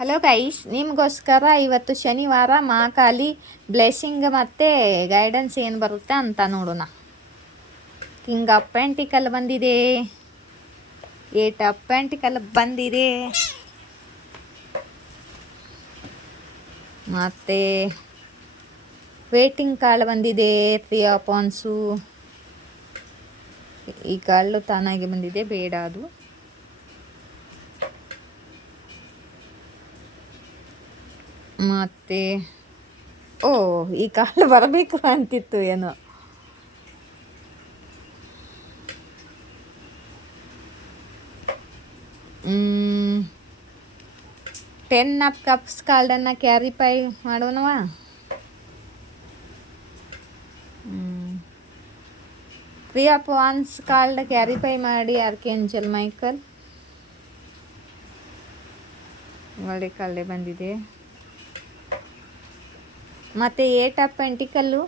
Hello guys, ನಿಮಗೋಸ್ಕರ ಇವತ್ತು ಶನಿವಾರ ಮಹಾಕಾಲಿ ಬ್ಲೆಸ್ಸಿಂಗ್ ಮತ್ತು ಗೈಡೆನ್ಸ್ ಏನು ಬರುತ್ತೆ ಅಂತ ನೋಡೋಣ. ಕಿಂಗ್ ಆಫ್ ಪೆಂಟಿಕಲ್ ಬಂದಿದೆ, ಏಟ್ ಆಫ್ ಪೆಂಟಿಕಲ್ ಬಂದಿದೆ, ಮತ್ತು ವೇಟಿಂಗ್ ಕಾರ್ಡ್ ಬಂದಿದೆ, 3 ಆಫ್ ವಾನ್ಸು. ಈ ಕಾರ್ಡು ತಾನಾಗಿ ಬಂದಿದೆ, ಬೇಡ ಅದು. ಮತ್ತು ಈ ಕಾರ್ಡ್ ಬರಬೇಕು ಅಂತಿತ್ತು ಏನೋ. ಟೆನ್ ಆಫ್ ಕಪ್ಸ್ ಕಾರ್ಡನ್ನು ಕ್ಯಾರಿಫೈ ಮಾಡೋಣವಾ? ತ್ರೀ ಆಫ್ ವಾನ್ಸ್ ಕಾರ್ಡ್ ಕ್ಯಾರಿಫೈ ಮಾಡಿ ಆರ್ಕೇಂಜಲ್ ಮೈಕಲ್. ಒಳ್ಳೆ ಕಾರ್ಡೆ ಬಂದಿದೆ. ಮತ್ತು ಏಟ್ ಆಫ್ ಪೆಂಟಿಕಲ್ಲು,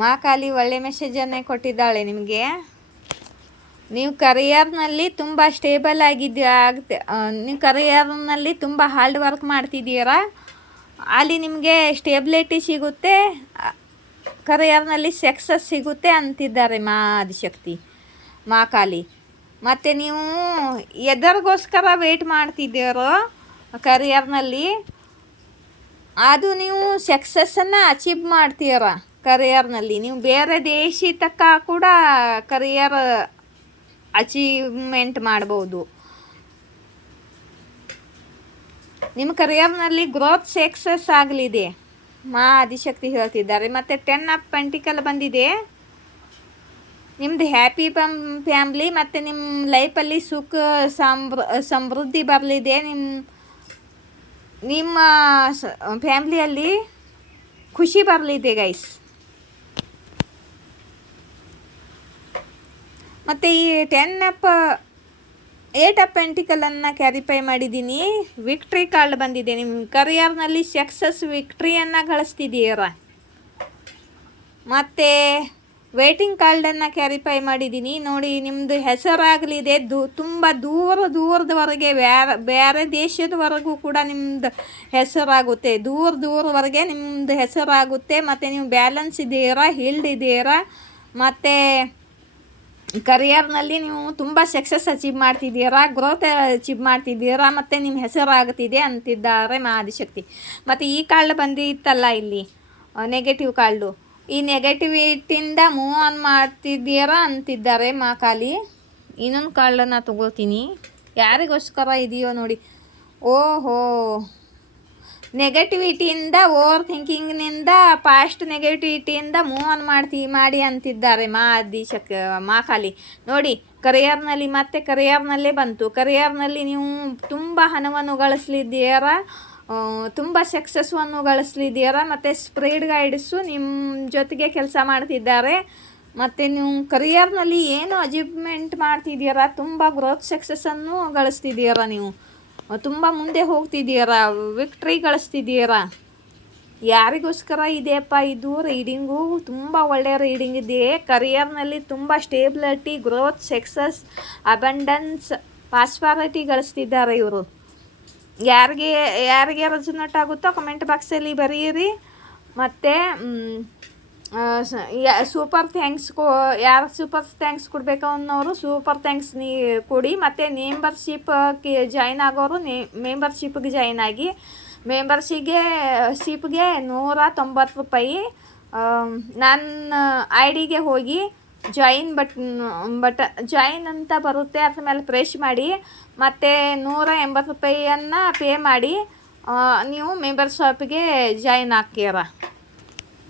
ಮಹಾಕಾಲಿ ಒಳ್ಳೆ ಮೆಸೇಜನ್ನೇ ಕೊಟ್ಟಿದ್ದಾಳೆ ನಿಮಗೆ. ನೀವು ಕರಿಯರ್ನಲ್ಲಿ ತುಂಬ ಸ್ಟೇಬಲ್ ನೀವು ಕರಿಯರ್ನಲ್ಲಿ ತುಂಬ ಹಾರ್ಡ್ ವರ್ಕ್ ಮಾಡ್ತಿದ್ದೀರಾ, ಅಲ್ಲಿ ನಿಮಗೆ ಸ್ಟೇಬಿಲಿಟಿ ಸಿಗುತ್ತೆ, ಕರಿಯರ್ನಲ್ಲಿ ಸಕ್ಸಸ್ ಸಿಗುತ್ತೆ ಅಂತಿದ್ದಾರೆ ಆದಿಶಕ್ತಿ ಮಹಾಕಾಲಿ. ಮತ್ತು ನೀವು ಎದರಿಗೋಸ್ಕರ ವೇಟ್ ಮಾಡ್ತಿದ್ದೀರೋ ಕರಿಯರ್ನಲ್ಲಿ, ಅದು ನೀವು ಸಕ್ಸಸ್ಸನ್ನು ಅಚೀವ್ ಮಾಡ್ತೀರ. ಕರಿಯರ್ನಲ್ಲಿ ನೀವು ಬೇರೆ ದೇಶ ತನಕ ಕೂಡ ಕರಿಯರ್ ಅಚೀವ್ಮೆಂಟ್ ಮಾಡ್ಬೋದು. ನಿಮ್ಮ ಕರಿಯರ್ನಲ್ಲಿ ಗ್ರೋತ್ ಸಕ್ಸಸ್ ಆಗಲಿದೆ ಆದಿಶಕ್ತಿ ಹೇಳ್ತಿದ್ದಾರೆ. ಮತ್ತು 10 ಆಫ್ ಪೆಂಟಿಕಲ್ ಬಂದಿದೆ. ನಿಮ್ಮದು ಹ್ಯಾಪಿ ಫ್ಯಾಮ್ಲಿ ಮತ್ತು ನಿಮ್ಮ ಲೈಫಲ್ಲಿ ಸುಖ ಸಮೃದ್ಧಿ ಬರಲಿದೆ. ನಿಮ್ಮ ಫ್ಯಾಮ್ಲಿಯಲ್ಲಿ ಖುಷಿ ಬರಲಿದೆ ಗೈಸ್. ಮತ್ತು ಈ 8 ಆಫ್ ಪೆಂಟಿಕಲನ್ನು ಕ್ಯಾರಿಫೈ ಮಾಡಿದ್ದೀನಿ. ವಿಕ್ಟ್ರಿ ಕಾರ್ಡ್ ಬಂದಿದೆ. ನಿಮ್ಮ ಕರಿಯರ್ನಲ್ಲಿ ಸಕ್ಸಸ್ ವಿಕ್ಟ್ರಿಯನ್ನು ಗಳಿಸ್ತಿದ್ದೀರ. ಮತ್ತು ವೇಟಿಂಗ್ ಕಾರ್ಡನ್ನು ಕ್ಯಾರಿಫೈ ಮಾಡಿದ್ದೀನಿ. ನೋಡಿ, ನಿಮ್ಮದು ಹೆಸರಾಗಲಿದೆ. ತುಂಬ ದೂರದವರೆಗೆ ಬೇರೆ ದೇಶದವರೆಗೂ ಕೂಡ ನಿಮ್ಮದು ಹೆಸರಾಗುತ್ತೆ. ದೂರವರೆಗೆ ನಿಮ್ಮದು ಹೆಸರಾಗುತ್ತೆ. ಮತ್ತು ನೀವು ಬ್ಯಾಲೆನ್ಸ್ ಇದ್ದೀರಾ, ಹಿಲ್ಡ್ ಇದ್ದೀರಾ, ಮತ್ತು ಕರಿಯರ್ನಲ್ಲಿ ನೀವು ತುಂಬ ಸಕ್ಸಸ್ ಅಚೀವ್ ಮಾಡ್ತಿದ್ದೀರಾ, ಗ್ರೋತ್ ಅಚೀವ್ ಮಾಡ್ತಿದ್ದೀರಾ, ಮತ್ತು ನಿಮ್ಮ ಹೆಸರಾಗುತ್ತಿದೆ ಅಂತಿದ್ದಾರೆ ಆದಿಶಕ್ತಿ. ಮತ್ತು ಈ ಕಾರ್ಡ್ ಬಂದಿತ್ತಲ್ಲ ಇಲ್ಲಿ ನೆಗೆಟಿವ್ ಕಾರ್ಡು, ಈ ನೆಗೆಟಿವಿಟಿಯಿಂದ ಮೂವ್ ಆನ್ ಮಾಡ್ತಿದ್ದೀರಾ ಅಂತಿದ್ದಾರೆ ಮಹಾಕಾಲಿ. ಇನ್ನೊಂದು ಕಾರ್ಡನ್ನು ತಗೋತೀನಿ, ಯಾರಿಗೋಸ್ಕರ ಇದೆಯೋ ನೋಡಿ. ನೆಗೆಟಿವಿಟಿಯಿಂದ, ಓವರ್ ಥಿಂಕಿಂಗ್ನಿಂದ, ಪಾಸ್ಟ್ ನೆಗೆಟಿವಿಟಿಯಿಂದ ಮೂವ್ ಆನ್ ಮಾಡಿ ಅಂತಿದ್ದಾರೆ ಮಹಾಕಾಲಿ. ನೋಡಿ, ಕರಿಯರ್ನಲ್ಲಿ ಮತ್ತೆ ಕರಿಯರ್ನಲ್ಲೇ ಬಂತು. ಕರಿಯರ್ನಲ್ಲಿ ನೀವು ತುಂಬ ಹಣವನ್ನು ಗಳಿಸಲಿದ್ದೀರಾ, ತುಂಬ ಸಕ್ಸಸ್ವನ್ನು ಗಳಿಸಲಿದ್ದೀರಾ, ಮತ್ತು ಸ್ಪ್ರೆಡ್ ಗೈಡ್ಸು ನಿಮ್ಮ ಜೊತೆಗೆ ಕೆಲಸ ಮಾಡ್ತಿದ್ದಾರೆ. ಮತ್ತು ನೀವು ಕರಿಯರ್ನಲ್ಲಿ ಏನು ಅಚೀವ್ಮೆಂಟ್ ಮಾಡ್ತಿದ್ದೀರಾ, ತುಂಬ ಗ್ರೋತ್ ಸಕ್ಸಸ್ಸನ್ನು ಗಳಿಸ್ತಿದ್ದೀರಾ, ನೀವು ತುಂಬ ಮುಂದೆ ಹೋಗ್ತಿದ್ದೀರಾ, ವಿಕ್ಟ್ರಿ ಗಳಿಸ್ತಿದ್ದೀರಾ. ಯಾರಿಗೋಸ್ಕರ ಇದೆಯಪ್ಪ ಇದು ರೀಡಿಂಗು? ತುಂಬ ಒಳ್ಳೆಯ ರೀಡಿಂಗ್ ಇದೆ. ಕರಿಯರ್ನಲ್ಲಿ ತುಂಬ stability, growth, success, abundance, prosperity ಗಳಿಸ್ತಿದ್ದಾರೆ ಇವರು. ಯಾರಿಗೆ ರೆಸೊನೇಟ್ ಆಗುತ್ತೋ ಕಮೆಂಟ್ ಬಾಕ್ಸಲ್ಲಿ ಬರೆಯಿರಿ. ಮತ್ತು ಸೂಪರ್ ಥ್ಯಾಂಕ್ಸ್ ಯಾರು ಸೂಪರ್ ಥ್ಯಾಂಕ್ಸ್ ಕೊಡಬೇಕು ಅನ್ನೋರು ಸೂಪರ್ ಥ್ಯಾಂಕ್ಸ್ ಕೊಡಿ. ಮತ್ತು ಮೆಂಬರ್ಶಿಪ್ಗೆ ಜಾಯ್ನ್ ಆಗೋರು ಮೆಂಬರ್ಶಿಪ್ಗೆ ಜಾಯ್ನ್ ಆಗಿ. ಮೆಂಬರ್ಶಿಪ್ಗೆ 190 ರೂಪಾಯಿ. ನನ್ನ ಐ ಡಿಗೆ ಹೋಗಿ ಜಾಯಿನ್ ಜಾಯಿನ್ ಅಂತ ಬರುತ್ತೆ, ಅದ್ರ ಮೇಲೆ ಪ್ರೆಸ್ ಮಾಡಿ. ಮತ್ತು 180 ರೂಪಾಯಿಯನ್ನು ಪೇ ಮಾಡಿ ನೀವು ಮೆಂಬರ್ಶಿಪ್ಗೆ ಜಾಯಿನ್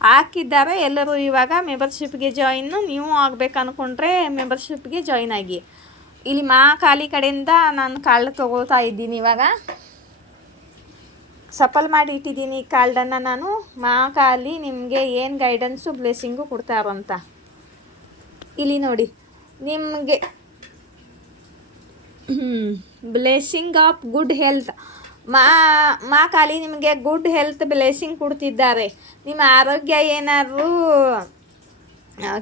ಹಾಕಿದ್ದಾರೆ ಎಲ್ಲರೂ. ಇವಾಗ ಮೆಂಬರ್ಶಿಪ್ಗೆ ಜಾಯಿನ್ನು ನೀವು ಆಗಬೇಕು ಅಂದ್ಕೊಂಡ್ರೆ ಮೆಂಬರ್ಶಿಪ್ಗೆ ಜಾಯಿನ್ ಆಗಿ. ಇಲ್ಲಿ ಮಹಾಕಾಲಿ ಕಡೆಯಿಂದ ನಾನು ಕಾರ್ಡ್ ತೊಗೊಳ್ತಾ ಇದ್ದೀನಿ. ಇವಾಗ ಸಫಲ್ ಮಾಡಿ ಇಟ್ಟಿದ್ದೀನಿ ಈ ಕಾರ್ಡನ್ನು ನಾನು. ಮಹಾಕಾಲಿ ನಿಮಗೆ ಏನು ಗೈಡೆನ್ಸು ಬ್ಲೆಸ್ಸಿಂಗು ಕೊಡ್ತಾರಂತ ಇಲ್ಲಿ ನೋಡಿ. ನಿಮಗೆ blessing of good health, Mahakali ನಿಮಗೆ ಗುಡ್ ಹೆಲ್ತ್ ಬ್ಲೆಸ್ಸಿಂಗ್ ಕೊಡ್ತಿದ್ದಾರೆ. ನಿಮ್ಮ ಆರೋಗ್ಯ ಏನಾದರೂ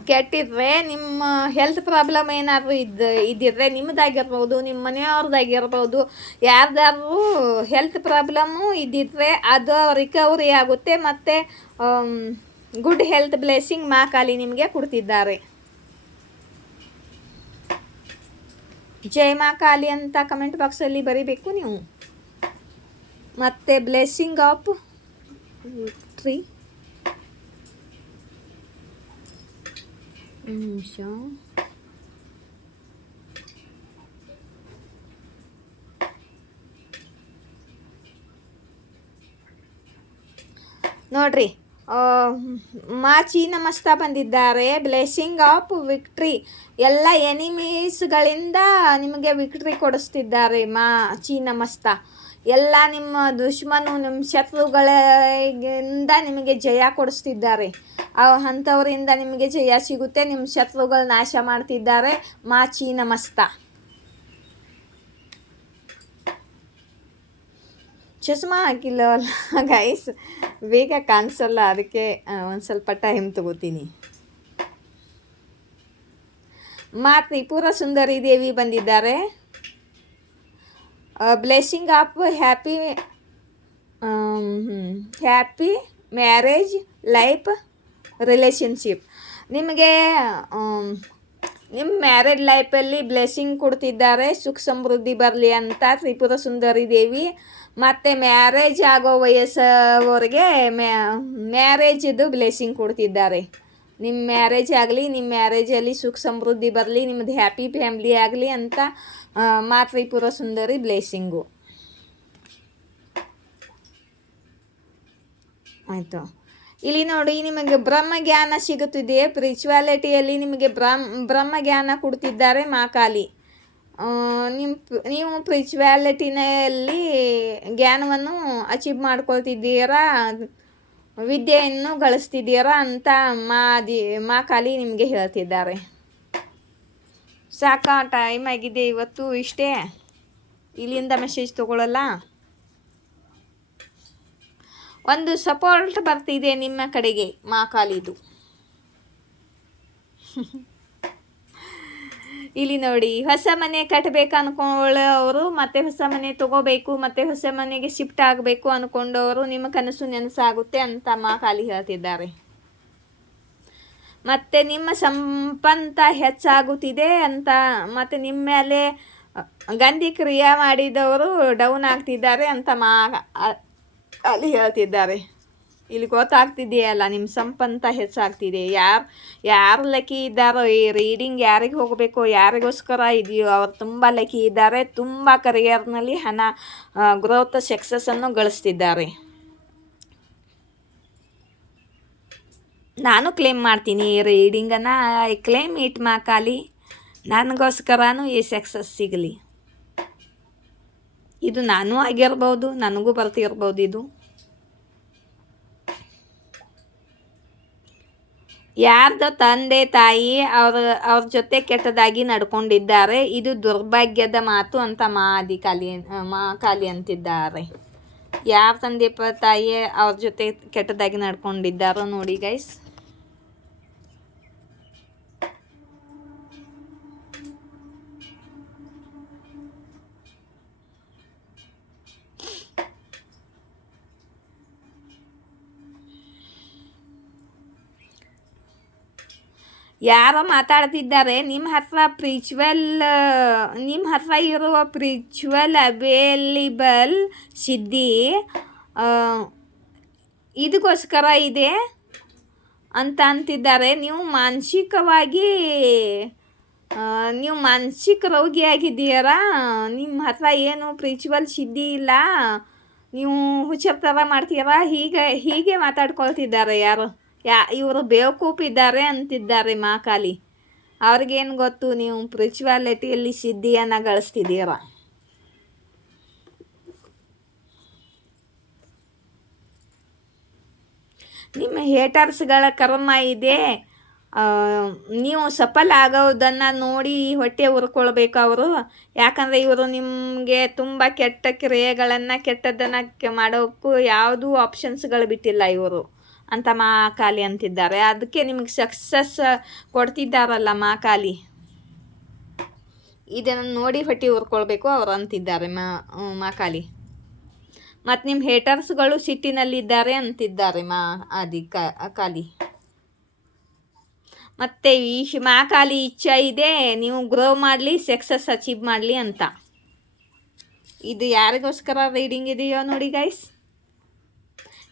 ಕೆಟ್ಟಿದ್ರೆ ನಿಮ್ಮ ಹೆಲ್ತ್ ಪ್ರಾಬ್ಲಮ್ ಏನಾದರೂ ಇದ್ದಿದ್ರೆ ನಿಮ್ಮದಾಗಿರ್ಬೋದು, ನಿಮ್ಮ ಮನೆಯವ್ರದ್ದಾಗಿರ್ಬೋದು, ಯಾರ್ದಾದ್ರೂ ಹೆಲ್ತ್ ಪ್ರಾಬ್ಲಮ್ಮು ಇದ್ದಿದ್ರೆ ಅದು ರಿಕವರಿ ಆಗುತ್ತೆ. ಮತ್ತು ಗುಡ್ ಹೆಲ್ತ್ ಬ್ಲೆಸ್ಸಿಂಗ್ ಮಾ ಕಾಳಿ ನಿಮಗೆ ಕೊಡ್ತಿದ್ದಾರೆ. ಜೈ ಮಾ ಕಾಳಿ ಅಂತ ಕಮೆಂಟ್ ಬಾಕ್ಸಲ್ಲಿ ಬರೀಬೇಕು ನೀವು. ಮತ್ತು ಬ್ಲೆಸ್ಸಿಂಗ್ ಆಫ್ ವಿಕ್ಟ್ರಿ ನಿಮಿಷ. ನೋಡ್ರಿ, ಮಾ ಚೀನಮಸ್ತ ಬಂದಿದ್ದಾರೆ. ಬ್ಲೆಸ್ಸಿಂಗ್ ಆಫ್ ವಿಕ್ಟ್ರಿ, ಎಲ್ಲ ಎನಿಮೀಸ್ಗಳಿಂದ ನಿಮಗೆ ವಿಕ್ಟ್ರಿ ಕೊಡಿಸ್ತಿದ್ದಾರೆ ಮಾ ಚೀನಮಸ್ತ. ಎಲ್ಲ ನಿಮ್ಮ ದುಶ್ಮನು, ನಿಮ್ಮ ಶತ್ರುಗಳಿಂದ ನಿಮಗೆ ಜಯ ಕೊಡಿಸ್ತಿದ್ದಾರೆ. ಅಂಥವರಿಂದ ನಿಮಗೆ ಜಯ ಸಿಗುತ್ತೆ. ನಿಮ್ಮ ಶತ್ರುಗಳು ನಾಶ ಮಾಡ್ತಿದ್ದಾರೆ ಮಾ ಚೀನಮಸ್ತ. ಚಸ್ಮಾ ಹಾಕಿಲ್ಲ ಗೈಸ್, ಬೇಗ ಕಾಣಿಸಲ್ಲ, ಅದಕ್ಕೆ ಒಂದು ಸ್ವಲ್ಪ ಟೈಮ್ ತಗೋತೀನಿ. ಮಾ ತ್ರಿಪುರ ಸುಂದರಿ ದೇವಿ ಬಂದಿದ್ದಾರೆ. Blessing of happy marriage life relationship. ನಿಮಗೆ ನಿಮ್ಮ ಮ್ಯಾರೇಜ್ ಲೈಫಲ್ಲಿ ಬ್ಲೆಸ್ಸಿಂಗ್ ಕೊಡ್ತಿದ್ದಾರೆ, ಸುಖ ಸಮೃದ್ಧಿ ಬರಲಿ ಅಂತ ತ್ರಿಪುರ ಸುಂದರಿ ದೇವಿ. ಮತ್ತು ಮ್ಯಾರೇಜ್ ಆಗೋ ವಯಸ್ಸವರೆಗೆ ಮ್ಯಾರೇಜಿದು ಬ್ಲೆಸ್ಸಿಂಗ್ ಕೊಡ್ತಿದ್ದಾರೆ. ನಿಮ್ಮ ಮ್ಯಾರೇಜ್ ಆಗಲಿ, ನಿಮ್ಮ ಮ್ಯಾರೇಜಲ್ಲಿ ಸುಖ ಸಮೃದ್ಧಿ ಬರಲಿ, ನಿಮ್ಮದು ಹ್ಯಾಪಿ ಫ್ಯಾಮ್ಲಿ ಆಗಲಿ ಅಂತ ಮಾ ತ್ರಿಪುರ ಸುಂದರಿ ಬ್ಲೆಸ್ಸಿಂಗು. ಆಯಿತು. ಇಲ್ಲಿ ನೋಡಿ, ನಿಮಗೆ ಬ್ರಹ್ಮಜ್ಞಾನ ಸಿಗುತ್ತಿದೆ. ಸ್ಪಿರಿಚುವಾಲಿಟಿಯಲ್ಲಿ ನಿಮಗೆ ಬ್ರಹ್ಮಜ್ಞಾನ ಕೊಡ್ತಿದ್ದಾರೆ ಮಾ ಕಾಳಿ. ನೀವು ಸ್ಪಿರಿಚುವಾಲಿಟಿನಲ್ಲಿ ಜ್ಞಾನವನ್ನು ಅಚೀವ್ ಮಾಡ್ಕೊಳ್ತಿದ್ದೀರಾ, ವಿದ್ಯೆಯನ್ನು ಗಳಿಸ್ತಿದ್ದೀರಾ ಅಂತ ಮಾ ಕಾಳಿ ನಿಮಗೆ ಹೇಳ್ತಿದ್ದಾರೆ. ಸಾಕಾ, ಟೈಮ್ ಆಗಿದೆ ಇವತ್ತು, ಇಷ್ಟೇ. ಇಲ್ಲಿಂದ ಮೆಸೇಜ್ ತಗೊಳ್ಳಲ್ಲ. ಒಂದು ಸಪೋರ್ಟ್ ಬರ್ತಿದೆ ನಿಮ್ಮ ಕಡೆಗೆ ಮಾ ಕಾಳಿದು. ಇಲ್ಲಿ ನೋಡಿ, ಹೊಸ ಮನೆ ಕಟ್ಟಬೇಕು ಅಂದ್ಕೊಳ್ಳೋರು, ಮತ್ತು ಹೊಸ ಮನೆ ತೊಗೋಬೇಕು, ಮತ್ತು ಹೊಸ ಮನೆಗೆ ಶಿಫ್ಟ್ ಆಗಬೇಕು ಅಂದ್ಕೊಂಡವರು ನಿಮ್ಮ ಕನಸು ನೆನಸಾಗುತ್ತೆ ಅಂತ ಮಾ ಕಾಳಿ ಹೇಳ್ತಿದ್ದಾರೆ. ಮತ್ತು ನಿಮ್ಮ ಸಂಪತ್ತ ಹೆಚ್ಚಾಗುತ್ತಿದೆ ಅಂತ, ಮತ್ತು ನಿಮ್ಮ ಮೇಲೆ ಗಂಧಿ ಕ್ರಿಯೆ ಮಾಡಿದವರು ಡೌನ್ ಆಗ್ತಿದ್ದಾರೆ ಅಂತ ಮಾ ಕಾಳಿ ಹೇಳ್ತಿದ್ದಾರೆ. ಇಲ್ಲಿ ಗೊತ್ತಾಗ್ತಿದೆಯಲ್ಲ, ನಿಮ್ಮ ಸಂಪತ್ತ ಹೆಚ್ಚಾಗ್ತಿದೆ. ಯಾರು ಲಕ್ಕಿ ಇದ್ದಾರೋ, ಈ ರೀಡಿಂಗ್ ಯಾರಿಗೆ ಹೋಗಬೇಕೋ, ಯಾರಿಗೋಸ್ಕರ ಇದೆಯೋ ಅವರು ತುಂಬ ಲಕ್ಕಿ ಇದ್ದಾರೆ. ತುಂಬ ಕರಿಯರ್ನಲ್ಲಿ ಹಣ, ಗ್ರೋತ್, ಸಕ್ಸಸ್ಸನ್ನು ಗಳಿಸ್ತಿದ್ದಾರೆ. ನಾನು ಕ್ಲೇಮ್ ಮಾಡ್ತೀನಿ ಈ ರೀಡಿಂಗನ್ನು. ಐ ಕ್ಲೇಮ್ ಇಟ್ ಮಾ ಕಾಳಿ. ನನಗೋಸ್ಕರನೂ ಈ ಸಕ್ಸಸ್ ಸಿಗಲಿ. ಇದು ನಾನು ಆಗಿರ್ಬೋದು, ನನಗೂ ಬರ್ತಿರ್ಬೋದು. ಇದು ಯಾರ್ದೋ ತಂದೆ ತಾಯಿ ಅವ್ರ ಜೊತೆ ಕೆಟ್ಟದಾಗಿ ನಡ್ಕೊಂಡಿದ್ದಾರೆ, ಇದು ದುರ್ಭಾಗ್ಯದ ಮಾತು ಅಂತ ಮಾ ಕಾಳಿ ಅಂತಿದ್ದಾರೆ. ಯಾರ ತಂದೆ ತಾಯಿ ಅವ್ರ ಜೊತೆ ಕೆಟ್ಟದಾಗಿ ನಡ್ಕೊಂಡಿದ್ದಾರೋ ನೋಡಿ ಗೈಸ್. ಯಾರೋ ಮಾತಾಡ್ತಿದ್ದಾರೆ ನಿಮ್ಮ ಹತ್ರ ಇರುವ ಸ್ಪಿರಿಚುವಲ್ ಅವೈಲೇಬಲ್ ಸಿದ್ಧಿ ಇದಕ್ಕೋಸ್ಕರ ಇದೆ ಅಂತ ಅಂತಿದ್ದಾರೆ. ನೀವು ಮಾನಸಿಕ ರೋಗಿಯಾಗಿದ್ದೀರಾ, ನಿಮ್ಮ ಹತ್ರ ಏನು ಸ್ಪಿರಿಚುವಲ್ ಸಿದ್ಧಿ ಇಲ್ಲ, ನೀವು ಹುಚ್ಚರ ಥರ ಮಾಡ್ತೀರಾ, ಹೀಗೆ ಮಾತಾಡ್ಕೊಳ್ತಿದ್ದಾರೆ ಯಾರು. ಇವರು ಬೇವಕೂಪಿದ್ದಾರೆ ಅಂತಿದ್ದಾರೆ ಮಾ ಕಾಳಿ. ಅವ್ರಿಗೇನು ಗೊತ್ತು ನೀವು ಸ್ಪಿರಿಚುವಾಲಿಟಿಯಲ್ಲಿ ಸಿದ್ಧಿಯನ್ನು ಗಳಿಸ್ತಿದ್ದೀರ. ನಿಮ್ಮ ಹೇಟರ್ಸ್ಗಳ ಕರ್ಮ ಇದೆ. ನೀವು ಸಫಲ ಆಗೋದನ್ನು ನೋಡಿ ಹೊಟ್ಟೆ ಉರ್ಕೊಳ್ಬೇಕು ಅವರು. ಯಾಕಂದರೆ ಇವರು ನಿಮಗೆ ತುಂಬ ಕೆಟ್ಟ ಕ್ರಿಯೆಗಳನ್ನು, ಕೆಟ್ಟದ್ದನ್ನು ಮಾಡೋಕ್ಕೂ ಯಾವುದೂ ಆಪ್ಷನ್ಸ್ಗಳು ಬಿಟ್ಟಿಲ್ಲ ಇವರು ಅಂತ ಮಹಾಕಾಲಿ ಅಂತಿದ್ದಾರೆ. ಅದಕ್ಕೆ ನಿಮಗೆ ಸಕ್ಸಸ್ ಕೊಡ್ತಿದ್ದಾರಲ್ಲ ಮಹಾಕಾಲಿ, ಇದನ್ನು ನೋಡಿ ಹೊಟ್ಟೆ ಉರ್ಕೊಳ್ಬೇಕು ಅವ್ರು ಅಂತಿದ್ದಾರೆ ಮಹಾಕಾಲಿ. ಮತ್ತು ನಿಮ್ಮ ಹೇಟರ್ಸ್ಗಳು ಸಿಟ್ಟಿನಲ್ಲಿದ್ದಾರೆ ಅಂತಿದ್ದಾರೆ ಕಾಲಿ. ಮತ್ತು ಈ ಮಹಾಕಾಲಿ ಇಚ್ಛೆ ಇದೆ ನೀವು ಗ್ರೋ ಮಾಡಲಿ, ಸಕ್ಸಸ್ ಅಚೀವ್ ಮಾಡಲಿ ಅಂತ. ಇದು ಯಾರಿಗೋಸ್ಕರ ರೀಡಿಂಗ್ ಇದೆಯೋ ನೋಡಿ ಗೈಸ್,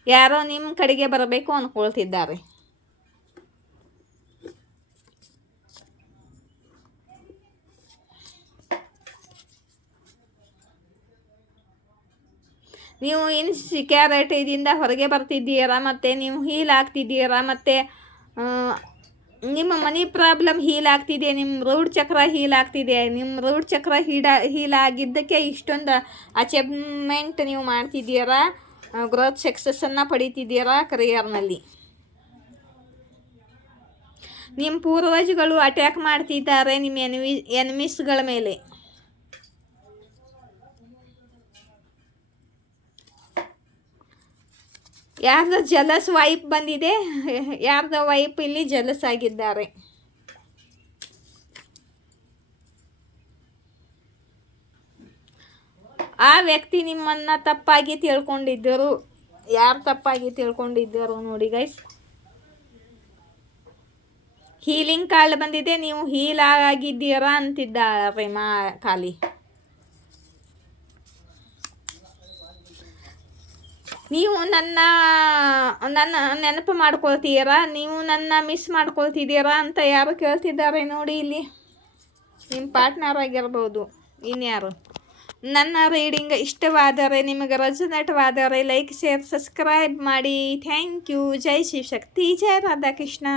ಯಾರೋ ನಿಮ್ಮ ಕಡೆಗೆ ಬರಬೇಕು ಅಂದ್ಕೊಳ್ತಿದ್ದಾರೆ. ನೀವು ಇನ್ಸೆಕ್ಯೂರಿಟಿಯಿಂದ ಹೊರಗೆ ಬರ್ತಿದ್ದೀರಾ, ಮತ್ತು ನೀವು ಹೀಲ್ ಆಗ್ತಿದ್ದೀರಾ, ಮತ್ತು ನಿಮ್ಮ ಮನಿ ಪ್ರಾಬ್ಲಮ್ ಹೀಲ್ ಆಗ್ತಿದೆ, ನಿಮ್ಮ ರೂಟ್ ಚಕ್ರ ಹೀಲ್ ಆಗ್ತಿದೆ. ನಿಮ್ಮ ರೂಟ್ ಚಕ್ರ ಹೀಲ್ ಆಗಿದ್ದಕ್ಕೆ ಇಷ್ಟೊಂದು ಅಚೀವ್ಮೆಂಟ್ ನೀವು ಮಾಡ್ತಿದ್ದೀರಾ, ಗ್ರೋತ್ ಸಕ್ಸಸ್ಸನ್ನು ಪಡಿತಿದ್ದೀರಾ ಕರಿಯರ್ನಲ್ಲಿ. ನಿಮ್ಮ ಪೂರ್ವಜಗಳು ಅಟ್ಯಾಕ್ ಮಾಡ್ತಿದ್ದಾರೆ ನಿಮ್ಮ ಎನಿಮೀಸ್ಗಳ ಮೇಲೆ. ಯಾರ್ದೋ ಜಲಸ್ ವೈಪ್ ಬಂದಿದೆ, ಯಾರ್ದೋ ವೈಪ್ ಇಲ್ಲಿ ಜಲಸ್ ಆಗಿದ್ದಾರೆ. ಆ ವ್ಯಕ್ತಿ ನಿಮ್ಮನ್ನು ತಪ್ಪಾಗಿ ತಿಳ್ಕೊಂಡಿದ್ದರು. ಯಾರು ತಪ್ಪಾಗಿ ತಿಳ್ಕೊಂಡಿದ್ದರು ನೋಡಿ ಗೈಸ್. ಹೀಲಿಂಗ್ ಕಾರ್ಡ್ ಬಂದಿದೆ, ನೀವು ಹೀಲ್ ಆಗಿದ್ದೀರಾ ಅಂತಿದ್ದಾರೆ ಮಹಾಕಾಲಿ. ನೀವು ನನ್ನ ನೆನಪು ಮಾಡ್ಕೊಳ್ತೀರಾ, ನೀವು ನನ್ನ ಮಿಸ್ ಮಾಡ್ಕೊಳ್ತಿದ್ದೀರಾ ಅಂತ ಯಾರು ಕೇಳ್ತಿದ್ದಾರೆ ನೋಡಿ ಇಲ್ಲಿ. ನಿಮ್ಮ ಪಾರ್ಟ್ನರ್ ಆಗಿರ್ಬೋದು, ಇನ್ಯಾರು. ನನ್ನ ರೀಡಿಂಗ್ ಇಷ್ಟವಾದರೆ, ನಿಮಗೆ ರೆಸೊನೇಟ್ವಾದರೆ ಲೈಕ್, ಶೇರ್, ಸಬ್ಸ್ಕ್ರೈಬ್ ಮಾಡಿ. Thank you. ಜೈ ಶಿವಶಕ್ತಿ, ಜೈ ರಾಧಾಕೃಷ್ಣ.